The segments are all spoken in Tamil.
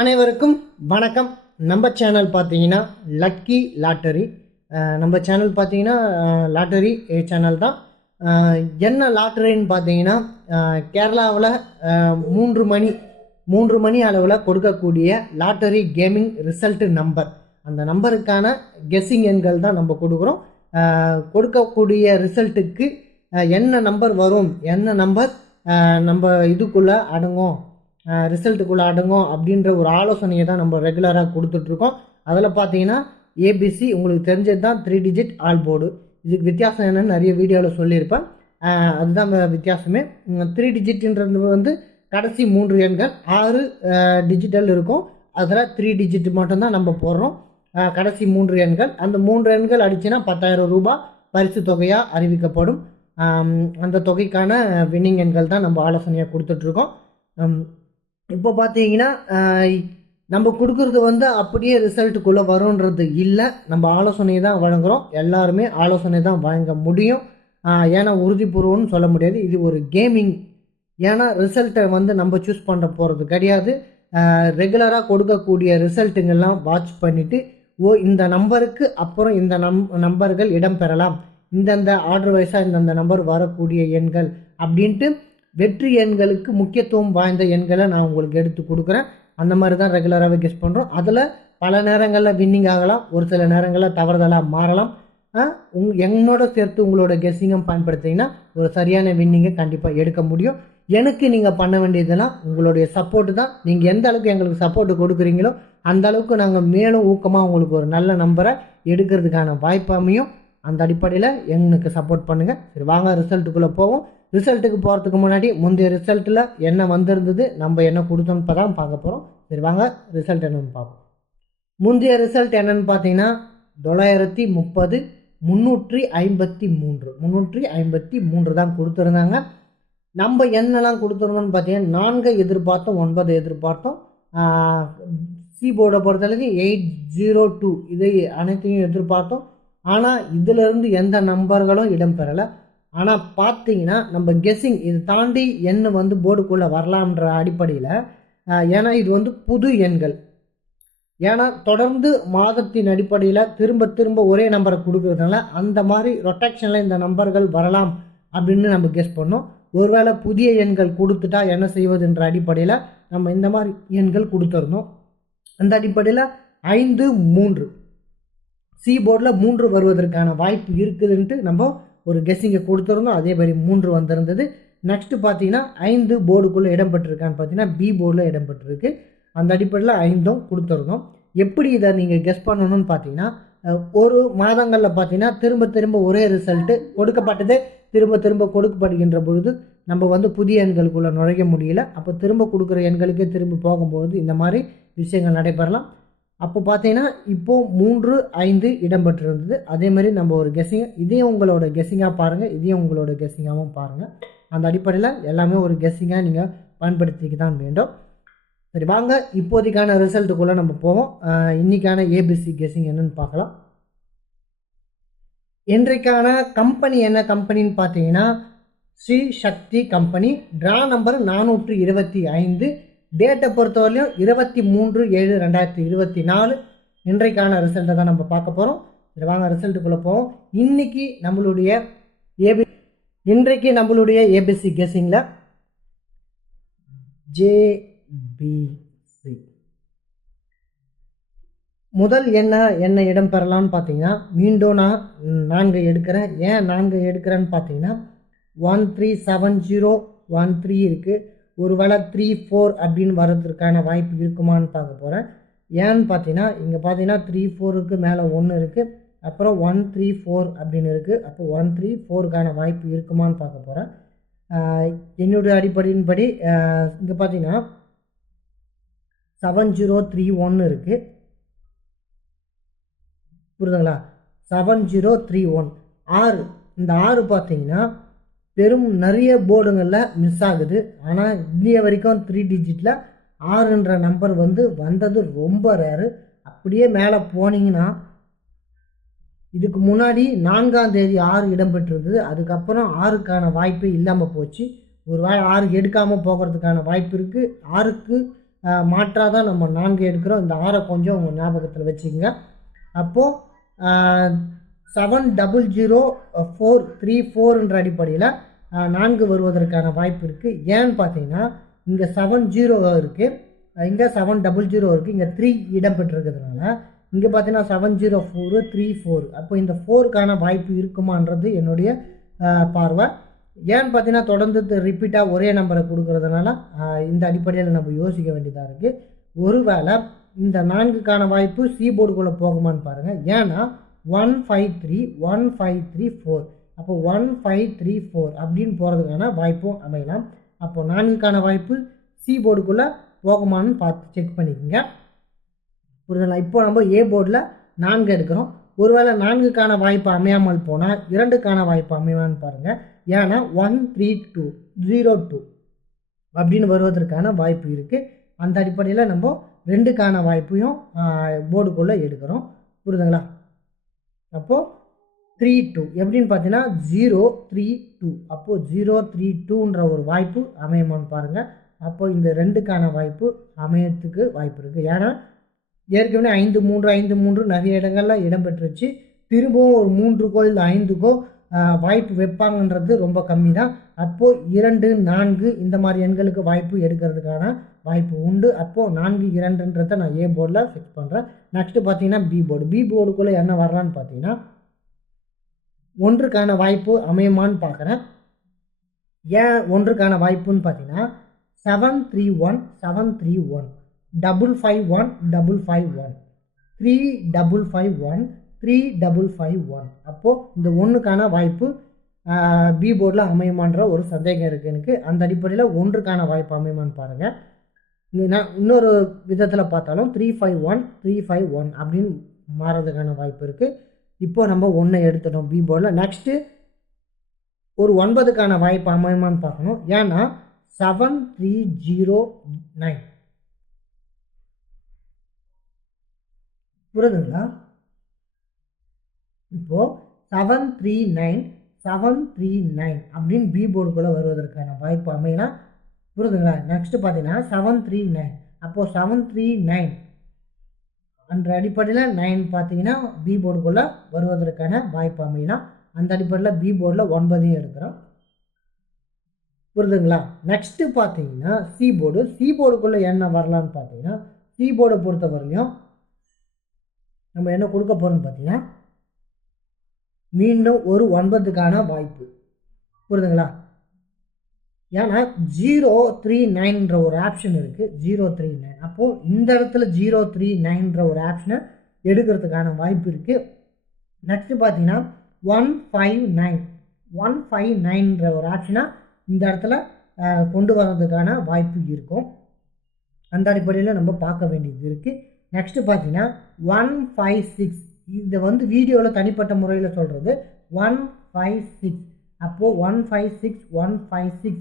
அனைவருக்கும் வணக்கம். நம்ம சேனல் பார்த்தீங்கன்னா லக்கி லாட்டரி. நம்ம சேனல் பார்த்தீங்கன்னா லாட்டரி சேனல் தான். என்ன லாட்டரின்னு பார்த்தீங்கன்னா கேரளாவில் 3 மணி அளவில் கொடுக்கக்கூடிய லாட்டரி கேமிங் ரிசல்ட் நம்பர், அந்த நம்பருக்கான கெஸ்ஸிங் எண்கள் தான் நம்ம கொடுக்குறோம். கொடுக்கக்கூடிய ரிசல்ட்டுக்கு என்ன நம்பர் வரும், என்ன நம்பர் நம்ம இதுக்குள்ளே அடங்கும், ரிசல்ட்டுக்குள்ளே அடங்கும் அப்படின்ற ஒரு ஆலோசனையை தான் நம்ம ரெகுலராக கொடுத்துட்ருக்கோம். அதில் பார்த்தீங்கன்னா ஏபிசி உங்களுக்கு தெரிஞ்சது தான், 3 டிஜிட் ஆல் போர்டு. இதுக்கு வித்தியாசம் என்னன்னு நிறைய வீடியோவில் சொல்லியிருப்பேன். அதுதான் வித்தியாசமே. 3 டிஜிட்ன்றது வந்து கடைசி 3 எண்கள், 6 டிஜிட்டல் இருக்கும். அதில் 3 டிஜிட் மட்டும்தான் நம்ம போடுறோம். கடைசி 3 எண்கள், அந்த 3 எண்கள் அடிச்சுன்னா 10,000 ரூபாய் பரிசு தொகையாக அறிவிக்கப்படும். அந்த தொகைக்கான வின்னிங் எண்கள் தான் நம்ம ஆலோசனையாக கொடுத்துட்ருக்கோம். இப்போ பார்த்தீங்கன்னா நம்ம கொடுக்குறது வந்து அப்படியே ரிசல்ட்டுக்குள்ளே வரும்ன்றது இல்லை, நம்ம ஆலோசனை தான் வழங்குகிறோம். எல்லாருமே ஆலோசனை தான் வழங்க முடியும். ஏன்னா உறுதிபூர்வம்னு சொல்ல முடியாது, இது ஒரு கேமிங். ஏன்னா ரிசல்ட்டை வந்து நம்ம சூஸ் பண்ண போகிறது கிடையாது. ரெகுலராக கொடுக்கக்கூடிய ரிசல்ட்டுங்கெல்லாம் வாட்ச் பண்ணிவிட்டு, இந்த நம்பருக்கு அப்புறம் இந்த நம்பர்கள் இடம்பெறலாம், இந்தந்த ஆர்டர் வைஸாக இந்தந்த நம்பர் வரக்கூடிய எண்கள் அப்படின்ட்டு வெற்றி எண்களுக்கு முக்கியத்துவம் வாய்ந்த எண்களை நான் உங்களுக்கு எடுத்து கொடுக்குறேன். அந்த மாதிரி தான் ரெகுலராகவே கெஸ் பண்ணுறோம். அதில் பல நேரங்களில் வின்னிங் ஆகலாம், ஒரு சில நேரங்களில் தவறுதலாக மாறலாம். என்னோட சேர்த்து உங்களோட கெஸ்ஸிங்கும் பயன்படுத்திங்கன்னா ஒரு சரியான வின்னிங்கை கண்டிப்பாக எடுக்க முடியும். எனக்கு நீங்கள் பண்ண வேண்டியதெல்லாம் உங்களுடைய சப்போர்ட்டு தான். நீங்கள் எந்த அளவுக்கு எங்களுக்கு சப்போர்ட்டு கொடுக்குறீங்களோ அந்த அளவுக்கு நாங்கள் மேலும் ஊக்கமாக உங்களுக்கு ஒரு நல்ல நம்பரை எடுக்கிறதுக்கான வாய்ப்பு அமையும். அந்த அடிப்படையில் எங்களுக்கு சப்போர்ட் பண்ணுங்கள். சரி, வாங்க ரிசல்ட்டுக்குள்ளே போவோம். ரிசல்ட்டுக்கு போகிறதுக்கு முன்னாடி முந்தைய ரிசல்ட்டில் என்ன வந்திருந்தது, நம்ம என்ன கொடுத்தோன்னு தான் பார்க்க போகிறோம். சரி, வாங்க ரிசல்ட் என்னென்னு பார்ப்போம். முந்தைய ரிசல்ட் என்னென்னு பார்த்தீங்கன்னா 930 353 தான் கொடுத்துருந்தாங்க. நம்ம என்னெல்லாம் கொடுத்துருந்தோம்னு பார்த்தீங்கன்னா 4 எதிர்பார்த்தோம், 9 எதிர்பார்த்தோம். சி போர்டை பொறுத்தளவுக்கு 802 இதை அனைத்தையும் எதிர்பார்த்தோம். ஆனால் இதிலிருந்து எந்த நம்பர்களும் இடம்பெறலை. ஆனால் பார்த்தீங்கன்னா நம்ம கெஸ்ஸிங் இது தாண்டி எண்ணு வந்து போர்டுக்குள்ளே வரலாம்ன்ற அடிப்படையில், ஏன்னா இது வந்து புது எண்கள், ஏன்னா தொடர்ந்து மாதத்தின் அடிப்படையில் திரும்ப திரும்ப ஒரே நம்பரை கொடுக்குறதுனால அந்த மாதிரி ரொட்டேஷனில் இந்த நம்பர்கள் வரலாம் அப்படின்னு நம்ம கெஸ் பண்ணோம். ஒருவேளை புதிய எண்கள் கொடுத்துட்டா என்ன செய்வதுன்ற அடிப்படையில் நம்ம இந்த மாதிரி எண்கள் கொடுத்துருந்தோம். அந்த அடிப்படையில் 5 3 சி போர்டில் 3 வருவதற்கான வாய்ப்பு இருக்குதுன்ட்டு நம்ம ஒரு கெஸ்ஸிங்கை கொடுத்துருந்தோம். அதே மாதிரி 3 வந்திருந்தது. நெக்ஸ்ட்டு பார்த்தீங்கன்னா 5 போர்டுக்குள்ளே இடம்பெற்றிருக்கான்னு பார்த்தீங்கன்னா பி போர்டில் இடம்பெற்றிருக்கு. அந்த அடிப்படையில் 5 கொடுத்துருந்தோம். எப்படி இதை நீங்கள் கெஸ் பண்ணணும்னு பார்த்தீங்கன்னா, ஒரு மாதங்களில் பார்த்தீங்கன்னா திரும்ப திரும்ப ஒரே ரிசல்ட்டு கொடுக்கப்பட்டதே திரும்ப திரும்ப கொடுக்கப்படுகின்ற பொழுது நம்ம வந்து புதிய எண்களுக்குள்ளே நுழைய முடியல. அப்போ திரும்ப கொடுக்குற எண்களுக்கே திரும்ப போகும்போது இந்த மாதிரி விஷயங்கள் நடைபெறலாம். அப்போ பார்த்தீங்கன்னா இப்போது 3 5 இடம்பெற்றிருந்தது. அதே மாதிரி நம்ம ஒரு கெஸ்ஸிங், இதையும் உங்களோட கெஸ்ஸிங்காக பாருங்கள், இதையும் உங்களோட கெஸ்ஸிங்காகவும் பாருங்கள். அந்த அடிப்படையில் எல்லாமே ஒரு கெஸ்ஸிங்காக நீங்கள் பயன்படுத்திக்க தான் வேண்டும். சரி, வாங்க இப்போதைக்கான ரிசல்ட்டுக்குள்ளே நம்ம போவோம். இன்றைக்கான ஏபிசி கெஸ்ஸிங் என்னன்னு பார்க்கலாம். இன்றைக்கான கம்பெனி என்ன கம்பெனின்னு பார்த்தீங்கன்னா ஸ்ரீ சக்தி கம்பெனி. Draw number 425. டேட்டை பொறுத்தவரையிலும் 23/7/2024. இன்றைக்கான ரிசல்ட்டை தான் நம்ம பார்க்க போகிறோம். சரி, வாங்க ரிசல்ட்டுக்குள்ளே போவோம். இன்றைக்கி நம்மளுடைய ஏபிசி கெஸ்ஸிங்கில் ஜேபிசி முதல் என்ன இடம் பெறலாம்னு பார்த்தீங்கன்னா, மீண்டும் நான் 4 எடுக்கிறேன். ஏன் 4 எடுக்கிறேன்னு பார்த்தீங்கன்னா 137013 இருக்குது. ஒரு வேளை 34 அப்படின்னு வர்றதுக்கான வாய்ப்பு இருக்குமான்னு பார்க்க போகிறேன். ஏன்னு பார்த்தீங்கன்னா இங்கே பார்த்தீங்கன்னா 34க்கு மேலே 1 இருக்குது, அப்புறம் 134 அப்படின்னு இருக்குது. அப்போ 134க்கான வாய்ப்பு இருக்குமான்னு பார்க்க போகிறேன். என்னுடைய அடிப்படையின்படி இங்கே பார்த்தீங்கன்னா 7031 இருக்குது. புரியுதுங்களா? 7031 6. இந்த 6 பார்த்தீங்கன்னா நிறைய போர்டுங்களில் மிஸ் ஆகுது. ஆனால் இந்திய வரைக்கும் 3 டிஜிட்டில் 6ன்ற நம்பர் வந்தது ரொம்ப ரேரு. அப்படியே மேலே போனீங்கன்னா இதுக்கு முன்னாடி 4ஆம் தேதி 6 இடம்பெற்றிருந்தது. அதுக்கப்புறம் 6க்கான வாய்ப்பே இல்லாமல் போச்சு. ஒரு வேளை 6 எடுக்காமல் போகிறதுக்கான வாய்ப்பு இருக்குது. 6க்கு மாற்றாக தான் நம்ம 4 எடுக்கிறோம். இந்த 6 கொஞ்சம் உங்கள் ஞாபகத்தில் வச்சுக்கோங்க. அப்போது 700434ன்ற அடிப்படையில் 4 வருவதற்கான வாய்ப்பு இருக்குது. ஏன்னு பார்த்தீங்கன்னா இங்கே 70 இருக்குது, இங்கே 700 இருக்குது, இங்கே 3 இடம் பெற்றிருக்கிறதுனால இங்கே பார்த்தீங்கன்னா 70434. அப்போ இந்த 4க்கான வாய்ப்பு இருக்குமான்றது என்னுடைய பார்வை. ஏன்னு பார்த்தீங்கன்னா தொடர்ந்து ரிப்பீட்டாக ஒரே நம்பரை கொடுக்கறதுனால இந்த அடிப்படையில் நம்ம யோசிக்க வேண்டியதாக இருக்குது. ஒருவேளை இந்த 4க்கான வாய்ப்பு சி போர்டுக்குள்ளே போகுமான்னு பாருங்கள். ஏன்னா 1534. அப்போ 1534 அப்படின்னு போகிறதுக்கான வாய்ப்பும் அமையலாம். அப்போ 4க்கான வாய்ப்பு சி போர்டுக்குள்ளே போகுமான்னு பார்த்து செக் பண்ணிக்கோங்க. புரியுதுங்களா? இப்போ நம்ம ஏ போர்டில் 4 எடுக்கிறோம். ஒருவேளை 4க்கான வாய்ப்பு அமையாமல் போனால் 2க்கான வாய்ப்பு அமையான்னு பாருங்கள். ஏன்னா 13202 அப்படின்னு வருவதற்கான வாய்ப்பு இருக்குது. அந்த அடிப்படையில் நம்ம 2க்கான வாய்ப்பையும் போர்டுக்குள்ளே எடுக்கிறோம். புரியுதுங்களா? அப்போது 32 எப்படின்னு பார்த்தீங்கன்னா 032. அப்போது 032ன்ற ஒரு வாய்ப்பு அமையுமான்னு பாருங்கள். அப்போ இந்த 2க்கான வாய்ப்பு அமையத்துக்கு வாய்ப்பு இருக்குது. ஏன்னா ஏற்கனவே 5-3 நிறைய இடங்கள்லாம் இடம்பெற்றுச்சு. திரும்பவும் ஒரு 3க்கோ இல்லை 5க்கோ வாய்ப்பு வைப்பாங்கன்றது ரொம்ப கம்மி தான். அப்போது 2, 4 இந்த மாதிரி எண்களுக்கு வாய்ப்பு எடுக்கிறதுக்கான வாய்ப்பு உண்டு. அப்போது 4, 2ன்றதை நான் ஏ போர்டில் ஃபிக்ஸ் பண்ணுறேன். நெக்ஸ்ட்டு பார்த்தீங்கன்னா பி போர்டு. பி போர்டுக்குள்ளே என்ன வரலான்னு பார்த்தீங்கன்னா 1க்கான வாய்ப்பு அமையுமான்னு பார்க்குறேன். ஏன் 1க்கான வாய்ப்புன்னு பார்த்தீங்கன்னா 731 731 551 551 3551 3551. அப்போது இந்த 1க்கான வாய்ப்பு பி போர்டில் அமையுமான்ற ஒரு சந்தேகம் இருக்குது எனக்கு. அந்த அடிப்படையில் 1க்கான வாய்ப்பு அமையுமான்னு பாருங்கள். நான் இன்னொரு விதத்தில் பார்த்தாலும் 351 351 அப்படின்னு மாறதுக்கான வாய்ப்பு இருக்குது. இப்போ நம்ம 1 எடுத்துட்டோம் பி போர்டில். நெக்ஸ்ட்டு ஒரு 9க்கான வாய்ப்பு அமையுமான்னு பார்க்கணும். ஏன்னா 7309. புரியுதுங்களா? இப்போது 739 அப்படின்னு பி போர்டுக்குள்ளே வருவதற்கான வாய்ப்பு அமையலாம். புரியுதுங்களா? நெக்ஸ்ட்டு பார்த்தீங்கன்னா 739. அப்போது 739 என்ற அடிப்படையில் 9 பார்த்தீங்கன்னா பி போர்டுக்குள்ளே வருவதற்கான வாய்ப்பு அமையலாம். அந்த அடிப்படையில் பி போர்டில் 9 எடுக்கிறோம். புரியுதுங்களா? நெக்ஸ்ட்டு பார்த்தீங்கன்னா சி போர்டு. சி போர்டுக்குள்ளே என்ன வரலான்னு பார்த்தீங்கன்னா சி போர்டை பொறுத்த வரலையும் நம்ம என்ன கொடுக்க போகிறோம்னு பார்த்தீங்கன்னா மீண்டும் ஒரு 9க்கான வாய்ப்பு. புரியுதுங்களா? ஏன்னா 039ன்ற ஒரு ஆப்ஷன் இருக்குது. 039. அப்போது இந்த இடத்துல 039ன்ற ஒரு ஆப்ஷனை எடுக்கிறதுக்கான வாய்ப்பு இருக்குது. நெக்ஸ்ட்டு பார்த்தீங்கன்னா 159ன்ற ஒரு ஆப்ஷனை இந்த இடத்துல கொண்டு வர்றதுக்கான வாய்ப்பு இருக்கும். அந்த அடிப்படையில் நம்ம பார்க்க வேண்டியது இருக்குது. நெக்ஸ்ட்டு பார்த்தீங்கன்னா 156. இதை வந்து வீடியோவில் தனிப்பட்ட முறையில் சொல்கிறது 156. அப்போது 156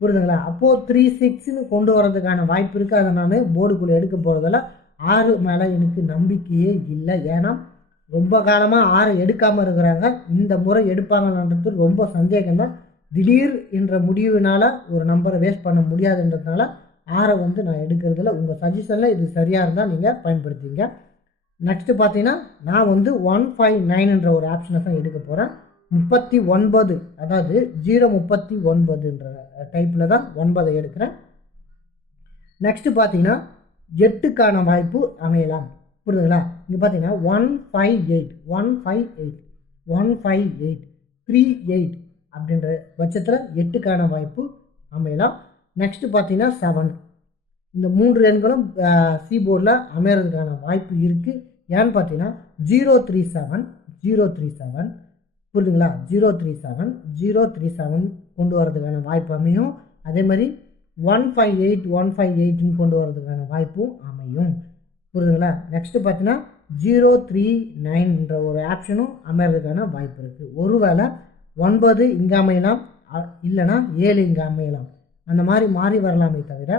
புரியுதுங்களா? அப்போது 36ன்னு கொண்டு வரதுக்கான வாய்ப்பு இருக்குது. அதை நான் போர்டுக்குள்ளே எடுக்க போகிறதில்ல. 6 மேலே எனக்கு நம்பிக்கையே இல்லை. ஏன்னா ரொம்ப காலமாக 6 எடுக்காமல் இருக்கிறாங்க. இந்த முறை எடுப்பாங்கன்றது ரொம்ப சந்தேகம் தான். திடீர் என்ற முடிவினால் ஒரு நம்பரை வேஸ்ட் பண்ண முடியாதுன்றதுனால 6 வந்து நான் எடுக்கிறதில்ல. உங்கள் சஜஷனில் இது சரியாக இருந்தால் நீங்கள் பயன்படுத்திங்க. நெக்ஸ்ட்டு பார்த்தீங்கன்னா நான் வந்து 159ன்ற ஒரு ஆப்ஷனை தான் எடுக்க போகிறேன். 39, அதாவது 039ன்ற டைப்பில் தான் 9 எடுக்கிறேன். நெக்ஸ்ட்டு பார்த்தீங்கன்னா 8க்கான வாய்ப்பு அமையலாம். புரியுதுங்களா? இங்கே பார்த்தீங்கன்னா 158 38 அப்படின்ற பட்சத்தில் 8க்கான வாய்ப்பு அமையலாம். நெக்ஸ்ட்டு பார்த்தீங்கன்னா 7. இந்த 3 எண்களும் சி போர்டில் அமையறதுக்கான வாய்ப்பு இருக்குது. ஏன்னு பார்த்தீங்கன்னா 037 புரியுதுங்களா? 037 கொண்டு வரதுக்கான வாய்ப்பு அமையும். அதே மாதிரி 158 கொண்டு வரதுக்கான வாய்ப்பும் அமையும். புரியுதுங்களா? நெக்ஸ்ட்டு பார்த்தீங்கன்னா 039ன்ற ஒரு ஆப்ஷனும் அமையறதுக்கான வாய்ப்பு இருக்குது. ஒருவேளை 9 இங்கே அமையலாம், இல்லைனா 7 இங்கே அமையலாம். அந்த மாதிரி மாறி வரலாமே தவிர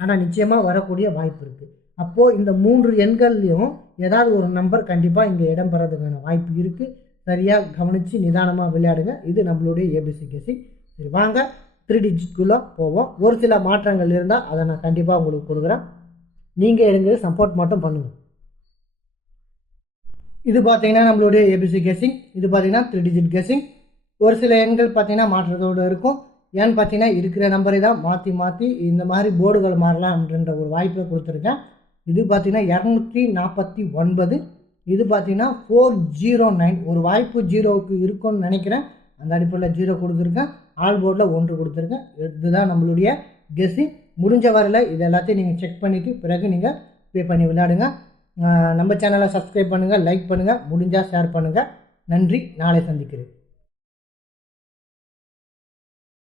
ஆனால் நிச்சயமாக வரக்கூடிய வாய்ப்பு இருக்குது. அப்போது இந்த 3 எண்கள்லையும் ஏதாவது ஒரு நம்பர் கண்டிப்பாக இங்கே இடம் பெறதுக்கான வாய்ப்பு இருக்குது. சரியாக கவனித்து நிதானமாக விளையாடுங்க. இது நம்மளுடைய ஏபிசி கேசிங். சரி, வாங்க 3 டிஜிட்குள்ளே போவோம். ஒரு சில மாற்றங்கள் இருந்தால் அதை நான் கண்டிப்பாக உங்களுக்கு கொடுக்குறேன். நீங்கள் எனக்கு சப்போர்ட் மட்டும் பண்ணுங்கள். இது பார்த்தீங்கன்னா நம்மளுடைய ஏபிசி கெஸ்ஸிங். இது பார்த்தீங்கன்னா 3 டிஜிட் கெஸ்ஸிங். ஒரு சில எண்கள் பார்த்தீங்கன்னா மாற்றத்தோடு இருக்கும். ஏன்னு பார்த்தீங்கன்னா இருக்கிற நம்பரை தான் மாற்றி மாற்றி இந்த மாதிரி போர்டுகள் மாறலாம் அப்படின்ற ஒரு வாய்ப்பை கொடுத்துருக்கேன். இது பார்த்தீங்கன்னா 249. இது பார்த்தீங்கன்னா 409. ஒரு வாய்ப்பு 0க்கு இருக்கும்னு நினைக்கிறேன். அந்த அடிப்படையில் 0 கொடுத்துருக்கேன். ஆல் போர்டில் 1 கொடுத்துருக்கேன். இதுதான் நம்மளுடைய கெஸ்ஸிங். முடிஞ்ச வரையில் இது எல்லாத்தையும் நீங்கள் செக் பண்ணிவிட்டு பிறகு நீங்கள் பே பண்ணி விளையாடுங்க. நம்ம சேனலை சப்ஸ்கிரைப் பண்ணுங்கள், லைக் பண்ணுங்கள், முடிஞ்சால் ஷேர் பண்ணுங்கள். நன்றி. நாளை சந்திக்கிறேன்.